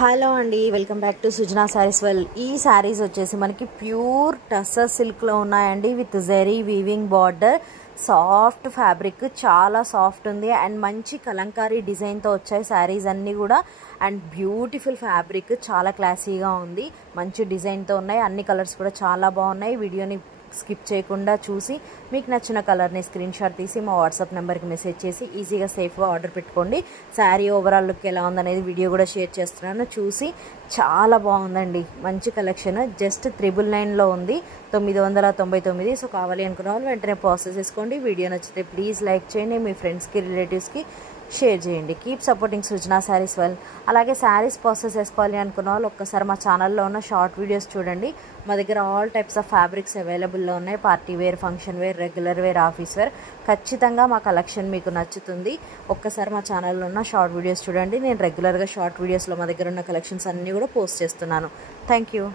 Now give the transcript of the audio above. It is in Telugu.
హలో అండి, welcome back to Sujana Sarees well. ఈ శారీస్ వచ్చేసి మనకి ప్యూర్ టస్సర్ సిల్క్లో ఉన్నాయండి, with zari weaving border. Soft fabric, చాలా సాఫ్ట్ ఉంది అండ్ మంచి కలంకారీ డిజైన్తో వచ్చాయి శారీస్ అన్నీ కూడా. అండ్ బ్యూటిఫుల్ ఫ్యాబ్రిక్, చాలా క్లాసీగా ఉంది, మంచి డిజైన్తో ఉన్నాయి. అన్ని కలర్స్ కూడా చాలా బాగున్నాయి. వీడియోని స్కిప్ చేయకుండా చూసి మీకు నచ్చిన కలర్ని స్క్రీన్ షాట్ తీసి మా వాట్సాప్ నెంబర్కి మెసేజ్ చేసి ఈజీగా సేఫ్గా ఆర్డర్ పెట్టుకోండి. శారీ ఓవరాల్ లుక్ ఎలా ఉందనేది వీడియో కూడా షేర్ చేస్తున్నాను. చూసి చాలా బాగుందండి, మంచి కలెక్షన్. జస్ట్ 999లో ఉంది, 999. సో కావాలి అనుకున్న వాళ్ళు వెంటనే ప్రాసెస్ చేసుకోండి. వీడియో నచ్చితే ప్లీజ్ లైక్ చేయండి, మీ ఫ్రెండ్స్కి రిలేటివ్స్కి షేర్ చేయండి. Keep supporting Sujana Sarees well. అలాగే శారీస్ ప్రాసెస్ చేసుకోవాలి అనుకున్న వాళ్ళు ఒక్కసారి మా ఛానల్లో ఉన్న షార్ట్ వీడియోస్ చూడండి. మా దగ్గర ఆల్ టైప్స్ ఆఫ్ ఫ్యాబ్రిక్స్ అవైలబుల్లో ఉన్నాయి. Party wear, function wear, regular wear, office wear. ఖచ్చితంగా మా కలెక్షన్ మీకు నచ్చుతుంది. ఒక్కసారి మా ఛానల్లో ఉన్న షార్ట్ వీడియోస్ చూడండి. నేను రెగ్యులర్గా షార్ట్ వీడియోస్లో మా దగ్గర ఉన్న కలెక్షన్స్ అన్నీ కూడా పోస్ట్ చేస్తున్నాను. Thank you.